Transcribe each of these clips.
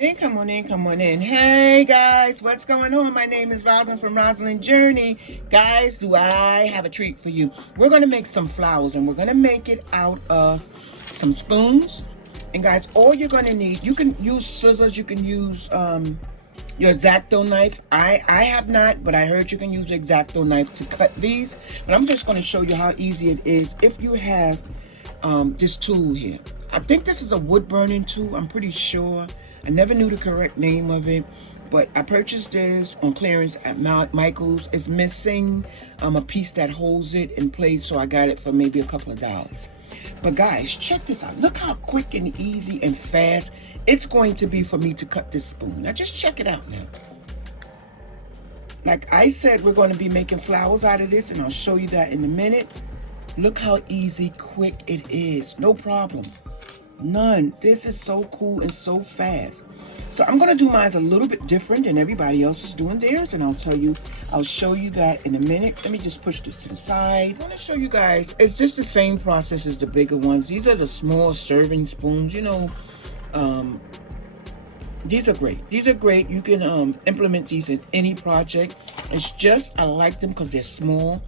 Hey, come on in, come on in. Hey guys, what's going on? My name is Rosalind from Rosalind Journey. Guys, do I have a treat for you? We're gonna make some flowers and we're gonna make it out of some spoons. And guys, all you're gonna need, you can use scissors, you can use your X-Acto knife. I have not, but I heard you can use an X-Acto knife to cut these. But I'm just gonna show you how easy it is if you have this tool here. I think this is a wood burning tool, I'm pretty sure. I never knew the correct name of it, but I purchased this on clearance at Michael's. It's missing a piece that holds it in place, so I got it for maybe a couple of dollars. But guys, check this out. Look how quick and easy and fast it's going to be for me to cut this spoon. Now just check it out now. Like I said, we're going to be making flowers out of this, and I'll show you that in a minute. Look how easy, quick it is. No problem. None. This is so cool and so fast. So I'm going to do mine a little bit different than everybody else is doing theirs, and I'll show you that in a minute. Let me just push this to the side. I want to show you guys, it's just the same process as the bigger ones. These are the small serving spoons, you know. These are great. These are great. You can implement these in any project. It's just, I like them because they're small,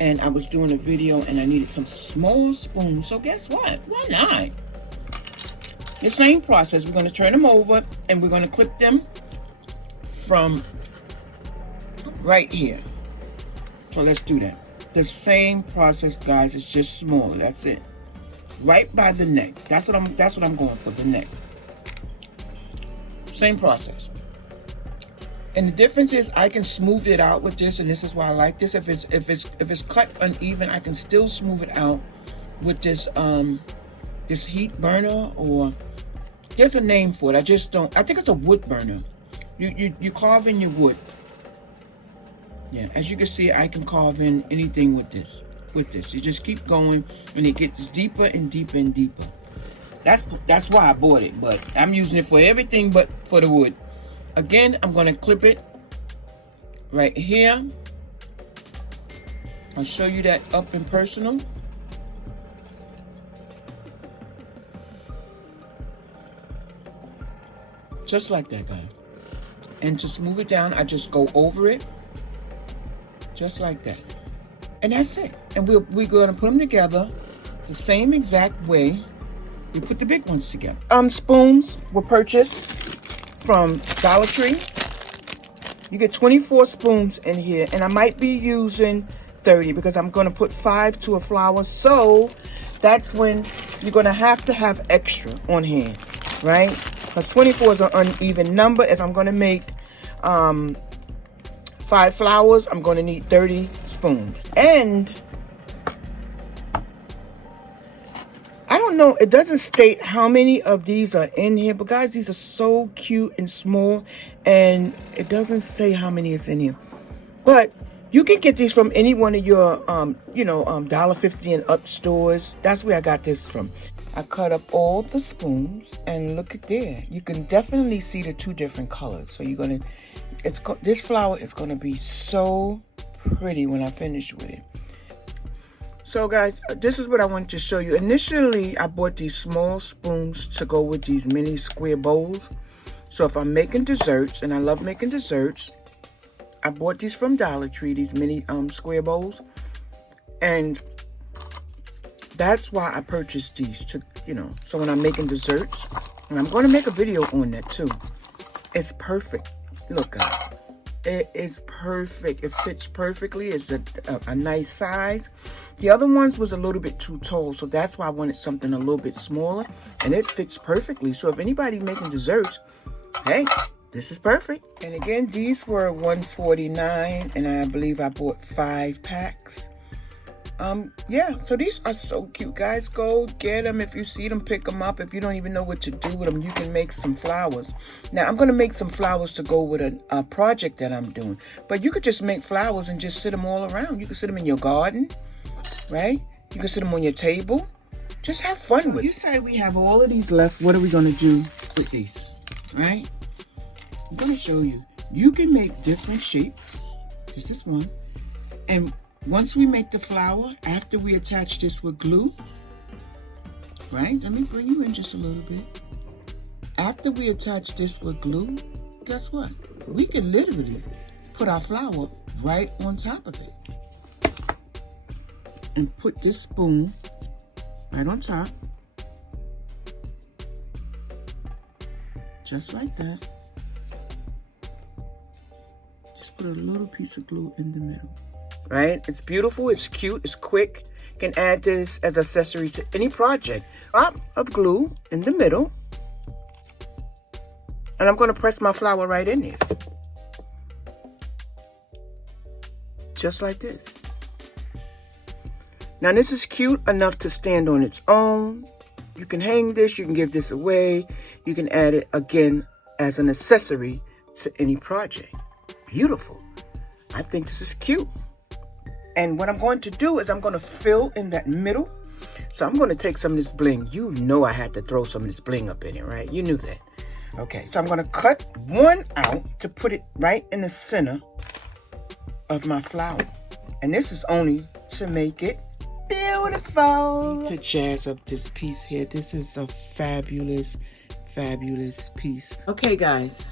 and I was doing a video and I needed some small spoons. So guess what? Why not? The same process. We're going to turn them over and we're going to clip them from right here. So let's do that. The same process, guys. It's just smaller. That's it. Right by the neck. That's what I'm going for, the neck. Same process. And the difference is I can smooth it out with this, and this is why I like this. If it's cut uneven, I can still smooth it out with this this heat burner, or there's a name for it. I just don't. I think it's a wood burner. You carve in your wood. Yeah, as you can see, I can carve in anything with this. You just keep going, and it gets deeper and deeper and deeper. That's why I bought it, but I'm using it for everything but for the wood. Again, I'm gonna clip it right here. I'll show you that up and personal. Just like that, guys. And to smooth it down, I just go over it. Just like that. And that's it. And we're gonna put them together the same exact way we put the big ones together. Spoons were purchased from Dollar Tree. You get 24 spoons in here, and I might be using 30 because I'm gonna put 5 to a flower. So that's when you're gonna have extra on hand, right? Because 24 is an uneven number. If I'm gonna make 5 flowers, I'm gonna need 30 spoons. And I don't know, it doesn't state how many of these are in here, but guys, these are so cute and small, and it doesn't say how many is in here. But you can get these from any one of your, $1.50 and up stores. That's where I got this from. I cut up all the spoons, and look at there. You can definitely see the 2 different colors. So this flower is gonna be so pretty when I finish with it. So guys, this is what I wanted to show you. Initially, I bought these small spoons to go with these mini square bowls. So if I'm making desserts, and I love making desserts, I bought these from Dollar Tree, these mini square bowls. And that's why I purchased these to, so when I'm making desserts, and I'm going to make a video on that too. It's perfect. Look, guys. It is perfect. It fits perfectly. It's a nice size. The other ones was a little bit too tall, so that's why I wanted something a little bit smaller, and it fits perfectly. So if anybody making desserts, hey, this is perfect. And again, these were $1.49, and I believe I bought 5 packs. Yeah, so these are so cute, guys. Go get them. If you see them, pick them up. If you don't even know what to do with them, you can make some flowers. Now, I'm going to make some flowers to go with a project that I'm doing. But you could just make flowers and just sit them all around. You can sit them in your garden, right? You can sit them on your table. Just have fun with it. You say we have all of these left. What are we going to do with these, right? I'm going to show you. You can make different shapes. This is one. And once we make the flower, after we attach this with glue, right? Let me bring you in just a little bit. after we attach this with glue, guess what? We can literally put our flower right on top of it. And put this spoon right on top. Just like that. Just put a little piece of glue in the middle. Right? It's beautiful, it's cute, it's quick. You can add this as accessory to any project. Drop of glue in the middle. And I'm going to press my flower right in there. Just like this. Now this is cute enough to stand on its own. You can hang this, you can give this away. You can add it again as an accessory to any project. Beautiful. I think this is cute. And what I'm going to do is I'm going to fill in that middle. So I'm going to take some of this bling. You know I had to throw some of this bling up in it, right? You knew that. Okay, so I'm going to cut one out to put it right in the center of my flower. And this is only to make it beautiful. To jazz up this piece here. This is a fabulous, fabulous piece. Okay, guys.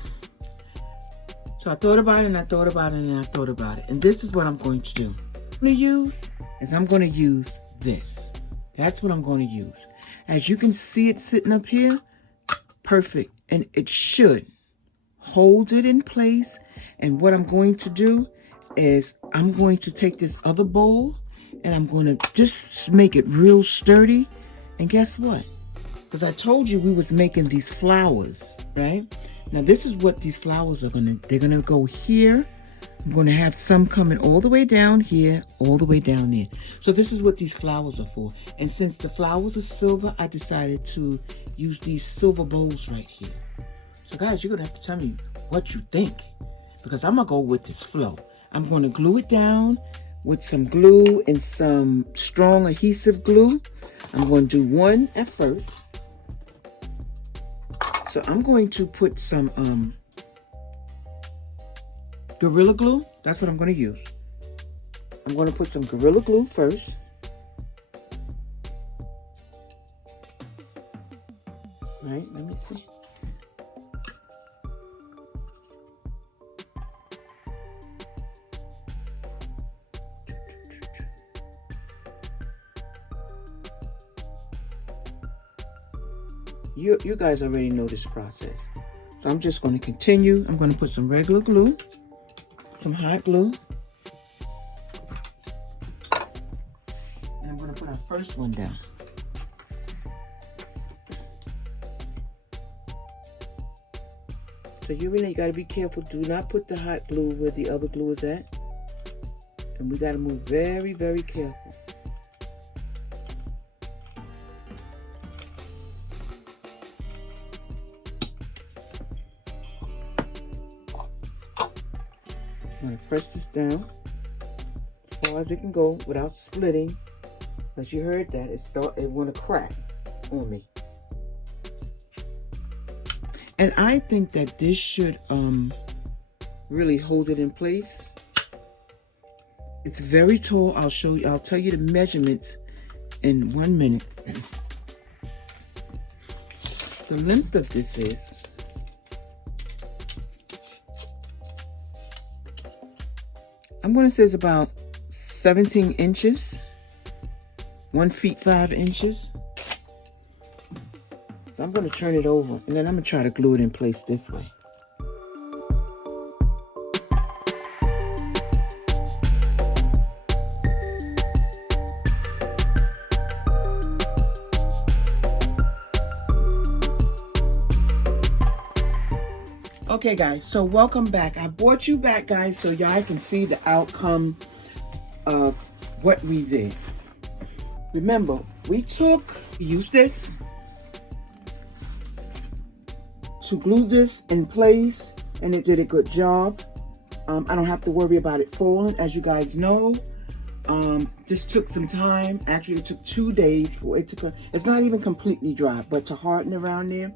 So I thought about it and I thought about it and I thought about it. And this is what I'm going to do. I'm going to use this. That's what I'm going to use. As you can see it sitting up here, perfect. And it should hold it in place. And what I'm going to do is I'm going to take this other bowl and I'm going to just make it real sturdy. And guess what? Because I told you we was making these flowers, right? Now this is what these flowers are they're going to go here. I'm going to have some coming all the way down here, all the way down there. So this is what these flowers are for. And since the flowers are silver, I decided to use these silver bowls right here. So guys, you're going to have to tell me what you think. Because I'm going to go with this flow. I'm going to glue it down with some glue and some strong adhesive glue. I'm going to do one at first. So I'm going to put some Gorilla Glue. That's what I'm going to use. I'm going to put some Gorilla Glue first. Right, let me see. You guys already know this process. So I'm just going to continue. I'm going to put some regular glue, some hot glue. And I'm going to put our first one down. So you got to be careful. Do not put the hot glue where the other glue is at. And we got to move very, very careful. I'm going to press this down as far as it can go without splitting. As you heard that, it want to crack on me. And I think that this should really hold it in place. It's very tall. I'll tell you the measurements in 1 minute. The length of this is I'm going to say it's about 17 inches, 1 feet 5 inches. So I'm going to turn it over and then I'm going to try to glue it in place this way. Okay guys, so welcome back. I brought you back guys so y'all can see the outcome of what we did. Remember, we used this to glue this in place and it did a good job. I don't have to worry about it falling, as you guys know. This took some time. Actually, it took 2 days for it to, it's not even completely dry, but to harden around there.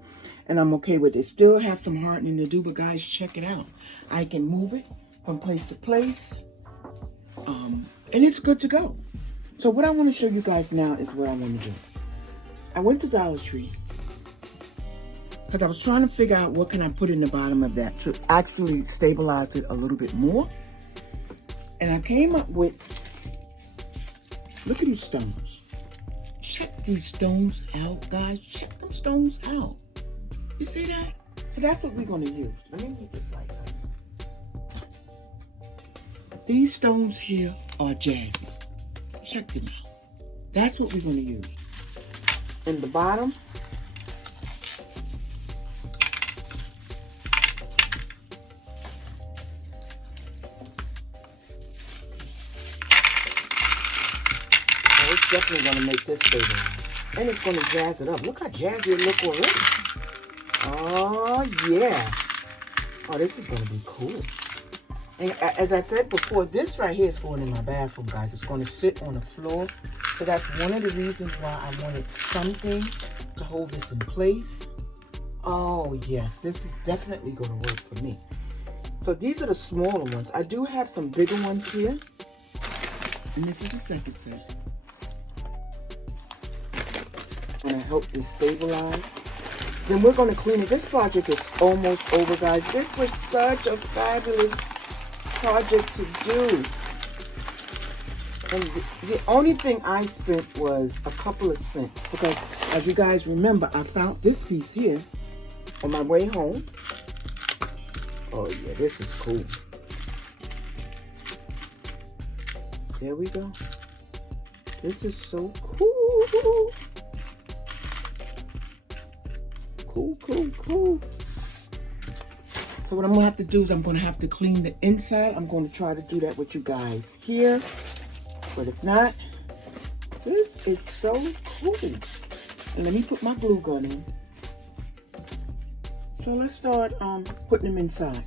And I'm okay with it. Still have some hardening to do, but guys, check it out. I can move it from place to place. And it's good to go. So what I want to show you guys now is what I want to do. I went to Dollar Tree because I was trying to figure out what can I put in the bottom of that to actually stabilize it a little bit more. And I came up with, look at these stones. Check these stones out, guys. Check them stones out. You see that? So that's what we're going to use. Let me make this light. These stones here are jazzy. Check them out. That's what we're going to use. In the bottom, it's definitely going to make this stabilize. And it's going to jazz it up. Look how jazzy it look already. Oh, yeah. Oh, this is going to be cool. And as I said before, this right here is going in my bathroom, guys. It's going to sit on the floor. So that's one of the reasons why I wanted something to hold this in place. Oh, yes. This is definitely going to work for me. So these are the smaller ones. I do have some bigger ones here. And this is the second set. And I help this stabilize. Then we're going to clean it. This project is almost over, guys. This was such a fabulous project to do. And the only thing I spent was a couple of cents. Because, as you guys remember, I found this piece here on my way home. Oh, yeah, this is cool. There we go. This is so cool. Cool. So what I'm going to have to do is I'm going to have to clean the inside. I'm going to try to do that with you guys here. But if not, this is so cool. And let me put my glue gun in. So let's start putting them inside.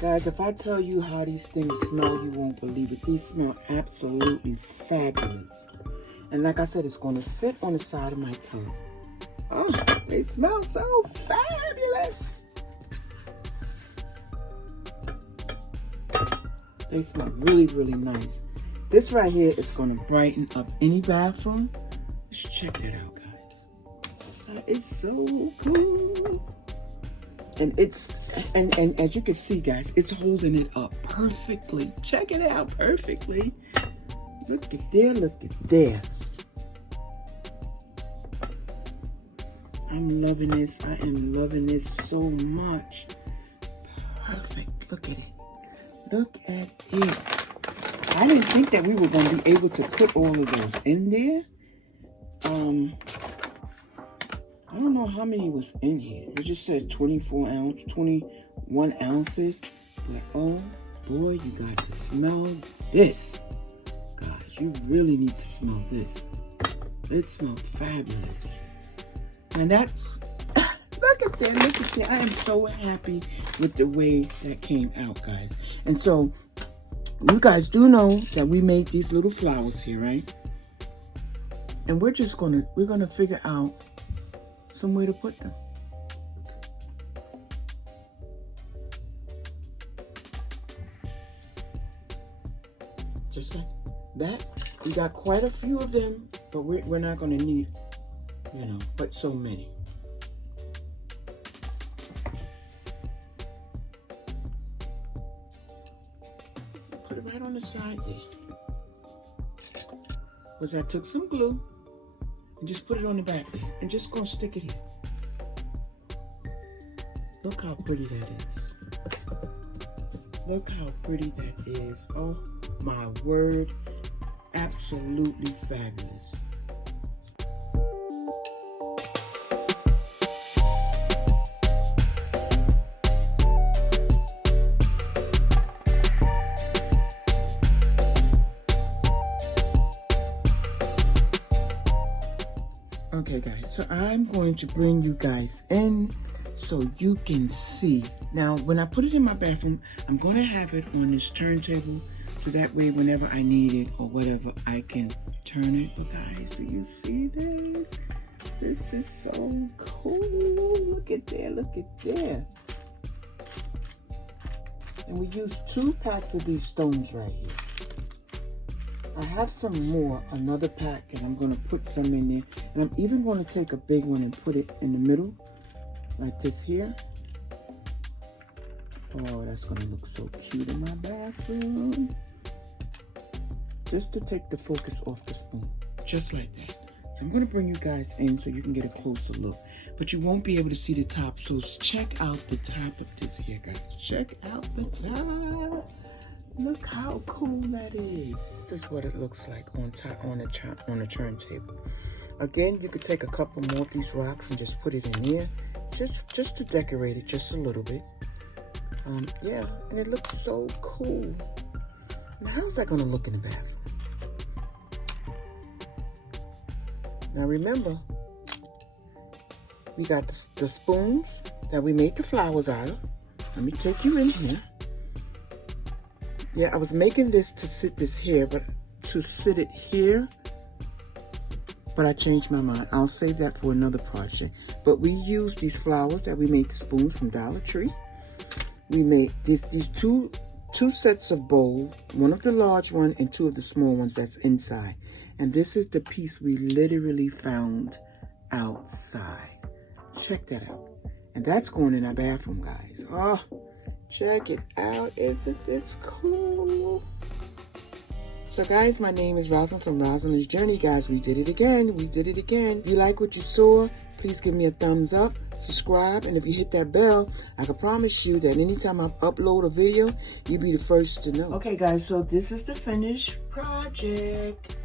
Guys, if I tell you how these things smell, you won't believe it. These smell absolutely fabulous. And like I said, it's going to sit on the side of my tub. Oh, they smell so fabulous. They smell really, really nice. This right here is going to brighten up any bathroom. Let's check that out, guys. That is so cool. And and as you can see, guys, it's holding it up perfectly. Check it out perfectly. Look at there, look at there. I'm loving this. I am loving this so much. Perfect. Look at it. Look at it. I didn't think that we were going to be able to put all of those in there. I don't know how many was in here. It just said 21 ounces. But oh boy, you got to smell this. Guys, you really need to smell this. It smells fabulous. And that's, look at that, look at that. I am so happy with the way that came out, guys. And so, you guys do know that we made these little flowers here, right? And we're gonna figure out some way to put them. Just like that. We got quite a few of them, but we're not gonna need, you know, but so many. Put it right on the side there. Was I took some glue and just put it on the back there and just gonna stick it here. Look how pretty that is. Look how pretty that is. Oh my word. Absolutely fabulous. Okay guys, so I'm going to bring you guys in so you can see. Now when I put it in my bathroom, I'm going to have it on this turntable so that way whenever I need it or whatever, I can turn it. But guys, do you see this? This is so cool. Look at there, look at there. And we used 2 packs of these stones right here. I have some more, another pack, and I'm going to put some in there. And I'm even going to take a big one and put it in the middle, like this here. Oh, that's going to look so cute in my bathroom. Just to take the focus off the spoon, just like that. So I'm going to bring you guys in so you can get a closer look. But you won't be able to see the top, so check out the top of this here, guys. Check out the top. Look how cool that is. This is what it looks like on top on the turntable. Again, you could take a couple more of these rocks and just put it in here, just to decorate it just a little bit. Yeah, and it looks so cool. Now, how's that gonna look in the bathroom? Now remember, we got the spoons that we made the flowers out of. Let me take you in here. Yeah, I was making this to sit it here, but I changed my mind. I'll save that for another project. But we used these flowers that we made the spoons from Dollar Tree. We made these two sets of bowls, one of the large one and two of the small ones that's inside. And this is the piece we literally found outside. Check that out. And that's going in our bathroom, guys. Oh, check it out. Isn't this cool? So guys, my name is Rosalind from Rosalind's Journey. Guys, we did it again. We did it again. If you like what you saw, please give me a thumbs up, subscribe, and if you hit that bell, I can promise you that anytime I upload a video, you'll be the first to know. Okay guys, so this is the finished project.